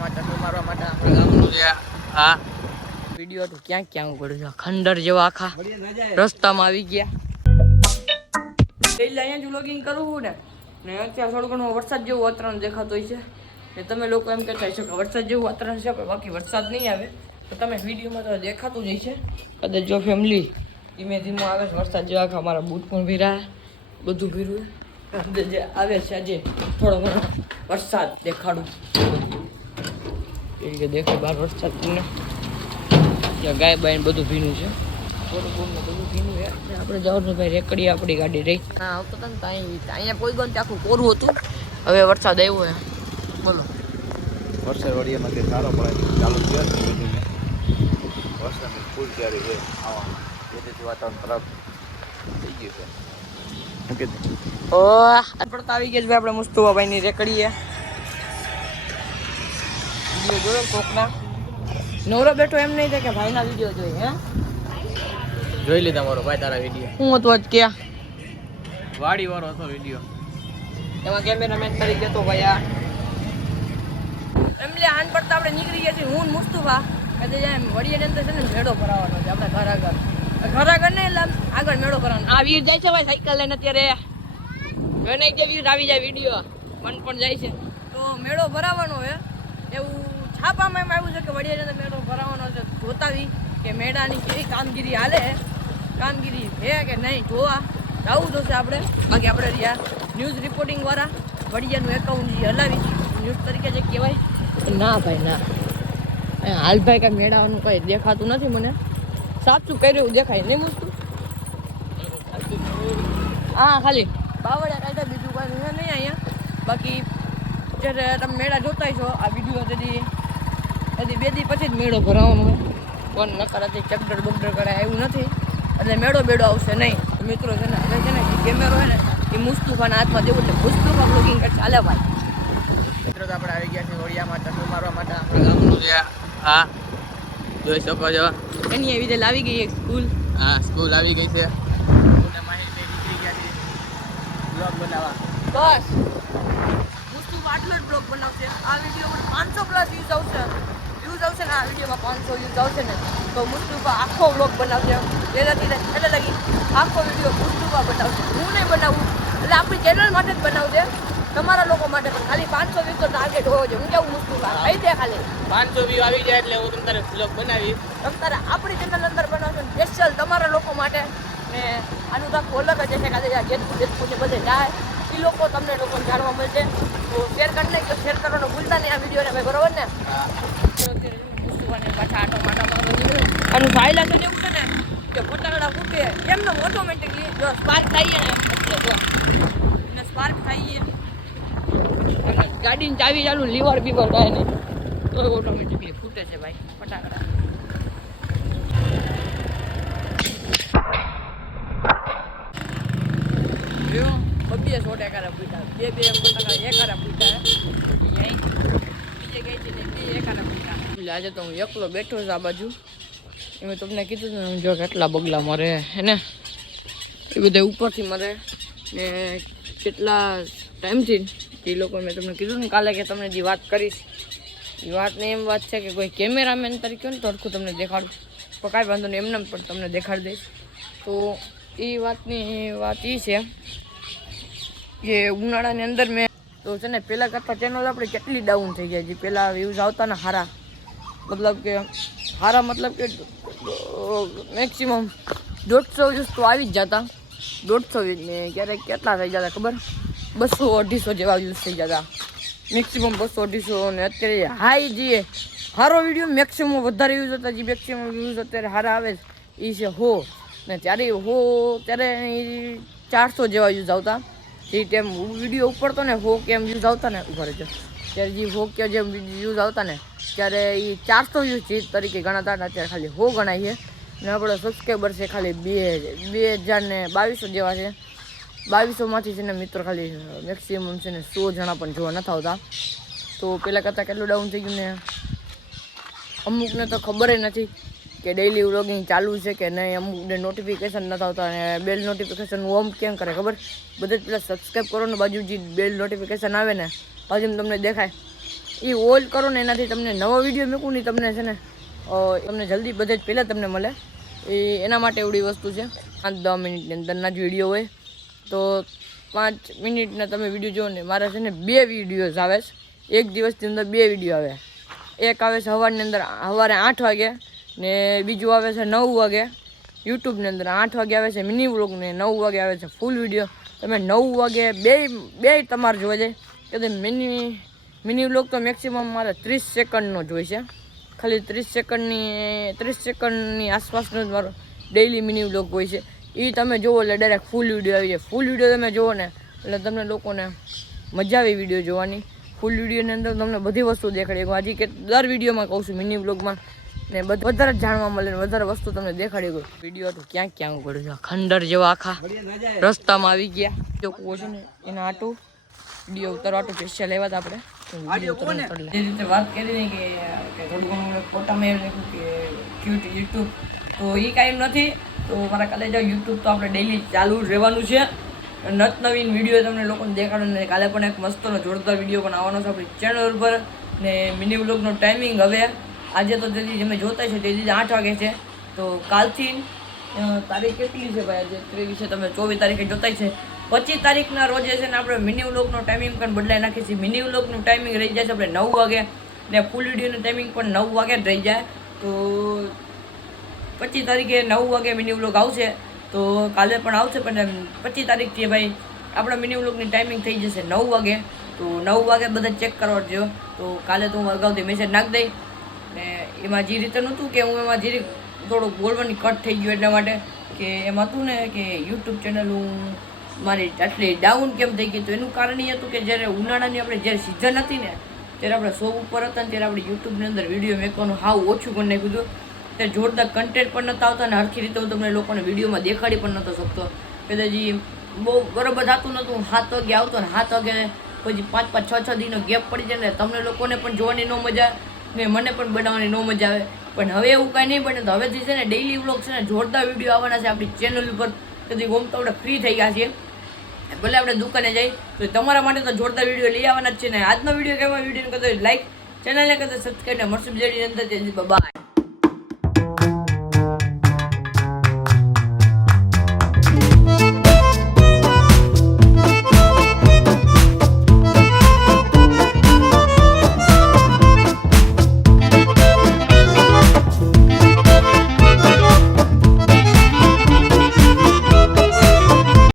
મારવા માટે આપણે ગામનું જે હા. વીડિયો તો ક્યાં ક્યાં પડ્યું છે. ખંડર જેવા આખા રસ્તામાં આવી ગયા. એટલે અહીંયા જ વ્લોગિંગ કરવું ને ને અત્યારે થોડું ઘણું વરસાદ જેવું વાતાવરણ દેખાતું હોય છે. ને તમે લોકો એમ કહેતા હશો કે વરસાદ જેવું વાતાવરણ છે પણ બાકી વરસાદ નહીં આવે. તો તમે વિડીયોમાં તો દેખાતું જ છે. કદાચ જો ફેમિલી ધીમે ધીમે આવે છે વરસાદ જેવા આખા મારા બૂટ પણ ભીરા બધું ભીરું જે આવે છે આજે થોડો ઘણો વરસાદ દેખાડું. એ રીતે દેખાય બહાર વરસાદ તમને. ત્યાં ગાય બાય બધું ભીનું છે. આપણે જવાનું ભાઈ રેકડી આપણી ગાડી રહી. હા આવતો હતો ને તો અહીંયા કોઈ ગણ આખું કોરું હતું. હવે વરસાદ આવ્યો છે બોલો. વરસાદ વડિયામાંથી સારો પડે ચાલુ થયો વરસાદની ફૂલ તૈયારી હોય આવવામાં જેથી વાતાવરણ ખરાબ થઈ ગયું છે. ઓ આપણે તો આવી ગયા છે ભાઈ આપણે મુસ્તુભાભાઈની રેકડીએ. વીડિયો જોયો કોકના? નવરો બેઠો એમ નહીં થાય કે ભાઈના વીડિયો જોઈએ હે? જોઈ લીધા મારો ભાઈ તારા વીડિયો હું હતો આજ ક્યાં? વાડી વાળો હતો વીડિયો એમાં કેમેરામેન તરીકે તો ભાઈ આ. એમ લે આન પડતા આપણે નીકળી ગયા છીએ હું મુસ્તુફા. કદી જાય વડીયાની અંદર છે ને મેળો ભરાવાનો છે આપણે ઘર આગળ. ઘર આગળ નહીં એટલે આગળ મેળો ભરાવાનો. આ વીર જાય છે ભાઈ સાયકલ લઈને અત્યારે. ગણે જે વીર આવી જાય વીડિયો મન પણ જાય છે. તો મેળો ભરાવાનો હે એવું છાપામાં એમ આવ્યું છે કે વડીયાની મેળો ભરાવાનો છે જોતાવી કે મેળાની કેવી કામગીરી હાલે કામગીરી છે કે નહીં જોવા? જવું જોશે આપણે. બાકી આપણે રહ્યા ન્યૂઝ રિપોર્ટિંગ વાળા. વડિયાનું એકાઉન્ટ જે હલાવી ન્યૂઝ તરીકે જે કહેવાય. ના ભાઈ, ના. હાલ ભાઈ કાંઈ મેળાનું કંઈ દેખાતું નથી મને. સાચું કર્યું દેખાય નહીં મૂકતું હા, ખાલી. બાવળિયા કાઢ્યા બીજું કાંઈ નહીં, અહીંયા. બાકી જ્યારે તમે મેળા જોતા છો, આ વીડિયો તેથી હજી બે દી પછી જ મેળો ભરાવાનો પણ કોણ નકારાથી ચકડર બગડર કરાય એવું નથી. એટલે મેળો બેડો આવશે નહીં. મિત્રો છે ને હવે છે ને જે કેમેરો છે ને એ મુસ્તુફાના હાથમાં દેવું એટલે મુસ્તુફા બ્લોગિંગ ચાલે ભાઈ. મિત્રો તો આપણે આવી ગયા છે વડિયામાં ટકો મારવા માટે આપણે ગામનું છે. હા. જોઈ શકો છો. એની એવી રીતે લાવી ગઈ એક સ્કૂલ. હા સ્કૂલ આવી ગઈ છે. બ્લોગ બનાવવા. બસ. મુસ્તુફા આટલો જ બ્લોગ બનાવશે. આ વીડિયો પર પાંચસો પ્લસ વ્યૂઝ આવશે. વ્યૂઝ આવશે ને આ વિડીયોમાં પાંચસો વ્યૂઝ આવશે ને તો મુસ્તુફા આખો બ્લોગ બનાવશે. એનાથી એટલે લાગી આખો વીડિયો મુસ્તુફા બનાવશે. હું નહીં બનાવું એટલે આપણી ચેનલ માટે જ બનાવશે તમારા લોકો માટે પણ. ખાલી પાંચસો વ્યૂઝ તો ટાર્ગેટ હોવો જોઈએ. હું કેવું મુસ્તુફા? આવી જાય ખાલી. પાંચસો વ્યૂ આવી જાય એટલે હું તમારે બ્લોગ બનાવી તમારે આપણી ચેનલ અંદર બનાવશો સ્પેશિયલ તમારા લોકો માટે. ને આનું તો અલગ જ છે ખાલી જેતપુર જેતપુર છે બધે જાય એ લોકો તમને લોકો જાણવા મળશે. તો શેર કરી નાખજો શેર કરવાનું ભૂલતા નહીં આ વિડીયોને ભાઈ, બરોબર ને? અને ફાયલા તો એવું છે ને, કે ફટાકડા ફૂટે એમને ઓટોમેટિકલી જો સ્પાર્ક થાય ને સ્પાર્ક થાય અને ગાડીની ચાવી ચાલુ લીવર બીવર થાય ને તો ઓટોમેટિકલી ફૂટે છે ભાઈ, ફટાકડા. જો બબ્બે સો ટકા ફૂટા બે બે ફટાકડા એક હારા ફૂટા બીજે ગઈ છે બે આજે તો હું એકલો બેઠો છું આ બાજુ. એ મેં તમને કીધું જો કેટલા બગલા મરે, હે એ બધા ઉપરથી મરે. ને કેટલા ટાઈમથી એ લોકો મેં તમને કીધું ને, કાલે કે તમને જે વાત કરીશ. એ વાતની એમ વાત છે કે કોઈ કેમેરામેન તરીકે ને, તો હરખું તમને દેખાડું. તો કાંઈ વાંધો નહીં, એમને પણ તમને દેખાડી દઈશ. તો એ વાતની વાત એ છે કે ઉનાળાની અંદર મેં તો છે ને પહેલાં કરતાં ચેનલ આપણે કેટલી ડાઉન થઈ ગયા છે. પહેલાં વ્યૂઝ આવતા ને હારા. મતલબ કે હારા મતલબ કે મેક્સિમમ દોઢસો વ્યૂઝ તો આવી જ જતા. દોઢસો ને ક્યારેક કેટલા થઈ જતા ખબર? બસો અઢીસો જેવા વ્યૂઝ થઈ જતા. મેક્સિમમ બસો અઢીસો ને અત્યારે હાઈ જઈએ સારો વીડિયો મેક્સિમમ વધારે યુઝ હતા. જે મેક્સિમમ યુઝ અત્યારે સારા આવે છે એ છે હો. ને ત્યારે હો, ત્યારે એ ચારસો જેવા યુઝ આવતા. જે ટાઈમ વીડિયો ઉપડતો ને હો કેમ વ્યૂઝ આવતા ને ઊભા રહેજો. ત્યારે જે હો કે જેમ વ્યૂઝ આવતા ને, ત્યારે એ ચારસો વ્યૂઝ જીત તરીકે ગણાતા હતા. અત્યારે ખાલી હો ગણાય છે. ને આપણો સબસ્ક્રાઈબર છે ખાલી બે બે હજાર ને બાવીસો જેવા છે. બાવીસોમાંથી છે ને મિત્રો ખાલી મેક્સિમમ છે ને સો જણા પણ જોવા નથી આવતા. તો પહેલાં કરતાં કેટલું ડાઉન થઈ ગયું ને? અમુકને તો ખબર નથી. કે ડેઈલી વ્લોગિંગ ચાલુ છે કે નહીં અમુક નોટિફિકેશન નથી આવતા અને બેલ નોટિફિકેશન ઓમ કેમ કરે ખબર? બધે પેલા સબસ્ક્રાઈબ કરો ને બાજુ જે બેલ નોટિફિકેશન આવે ને બાજુ તમને દેખાય. એ ઓલ કરો ને એનાથી તમને નવો વીડિયો મૂકું ને તમને છે ને તમને જલ્દી બધે જ પહેલાં તમને મળે. એ એના માટે એવડી વસ્તુ છે. પાંચ દસ મિનિટની અંદરના જ વીડિયો હોય. તો પાંચ મિનિટના તમે વીડિયો જુઓ ને, મારા છે ને બે વિડીયોઝ આવે છે. એક દિવસની અંદર બે વીડિયો આવે. એક આવે છે સવારની અંદર, સવારે આઠ વાગે ને બીજું આવે છે નવ વાગે. યુટ્યુબની અંદર આઠ વાગે આવે છે મિની વ્લોગ ને નવ વાગે આવે છે ફૂલ વીડિયો તમે નવ વાગે બે બે તમારે જોવા જાય. કે મિની મિની વ્લોગ તો મેક્સિમમ મારે ત્રીસ સેકન્ડનો જ હોય છે. ખાલી ત્રીસ સેકન્ડની ત્રીસ સેકન્ડની આસપાસનો જ મારો ડેઈલી મિની વ્લોગ હોય છે. એ તમે જુઓ એટલે ડાયરેક્ટ ફૂલ વીડિયો આવી જાય. ફૂલ વીડિયો તમે જુઓ ને એટલે તમને લોકોને મજા આવી વીડિયો જોવાની. ફૂલ વિડીયોની અંદર તમને બધી વસ્તુ દેખાડી હજી કે દર વિડીયોમાં કહું છું મિની વ્લોગમાં ને બધ- વધારે જાણવા મળે ને વધારે વસ્તુ તમને દેખાડી ગયું વીડિયો તો ક્યાંક ક્યાંક પડ્યું છે? ખંડર જેવા આખા રસ્તામાં આવી ગયા. જો કુવો છે ને એના આટું. વીડિયો ઉતારવા આટું સ્પેશિયલ લેવા હતા આપણે. જે રીતે વાત કરી ને કે કે થોડું ઘણું ફોટામાં એવું લખ્યું કે ક્યુટ યુટ્યુબ તો એ કાંઈ નથી. તો મારા કાલે જો યુટ્યુબ તો આપણે ડેઈલી ચાલુ જ રહેવાનું છે. નત નવીન વીડિયો તમને લોકોને દેખાડો ને કાલે પણ એક મસ્તનો જોરદાર વીડિયો પણ આવવાનો છે આપણી ચેનલ ઉપર ને મિની વ્લોગનો ટાઈમિંગ હવે. આજે તો તેથી તમે જોતા છો તેથી આઠ વાગે છે. તો કાલથી તારીખ કેટલી છે ભાઈ આજે? ત્રેવીસે તમે ચોવીસ તારીખે જોતા છે. પચીસ તારીખના રોજે છે ને આપણે મિની વ્લોગનો ટાઈમિંગ પણ બદલાઈ નાખીએ છીએ મિની વ્લોગનું ટાઈમિંગ રહી જાય છે આપણે નવ વાગે ને ફૂલ વિડીયોનું ટાઈમિંગ પણ નવ વાગે જ રહી જાય. તો પચીસ તારીખે નવ વાગે મિની વ્લોગ આવશે. તો કાલે પણ આવશે, પણ પચીસ તારીખથી ભાઈ આપણા મિની વ્લોગની ટાઈમિંગ થઈ જશે નવ વાગે. તો નવ વાગે બધા ચેક કરવા જો. તો કાલે તો હું અગાઉથી મેસેજ નાખી દઈ એમાં જે રીતે નહોતું કે હું એમાં જે થોડુંક બોલવાની કટ થઈ ગયું એટલા માટે કે એમાં હતું ને કે યુટ્યુબ ચેનલ હું મારી આટલી ડાઉન કેમ થઈ ગઈ? તો એનું કારણ એ હતું કે જ્યારે ઉનાળાની આપણે જ્યારે સિઝન હતી ને, ત્યારે આપણે શો ઉપર હતા ને, ત્યારે આપણે યુટ્યુબની અંદર વીડિયો મેકવાનું હાવ ઓછું કરી નાખ્યું હતું. ત્યારે જોરદાર કન્ટેન્ટ પણ નહોતા આવતા અને હરખી રીતે હું તમને લોકોને વિડીયોમાં દેખાડી પણ નહોતો શકતો. કદાચ બહુ બરોબર થતું નહોતું. સાત વાગે આવતો ને સાત વાગે પછી પાંચ પાંચ છ છ દિનનો ગેપ પડી જાય ને, તમને લોકોને પણ જોવાની ન મજા ને મને પણ બનાવવાની નો મજા આવે. પણ હવે એવું કાંઈ નહીં બને તો હવેથી છે ને ડેઈલી વ્લોગ છે ને જોરદાર વીડિયો આવવાના છે આપણી ચેનલ ઉપર. કદી ગોમ તો આપણે ફ્રી થઈ ગયા છીએ. ભલે આપણે દુકાને જઈ તો તમારા માટે તો જોરદાર વીડિયો લઈ આવવાના જ છે ને. આજનો વીડિયો કેવા વીડિયો કરતો લાઈક ચેનલને કરતો સબસ્ક્રાઈબ ને મળશું બીજા અંદર. બાય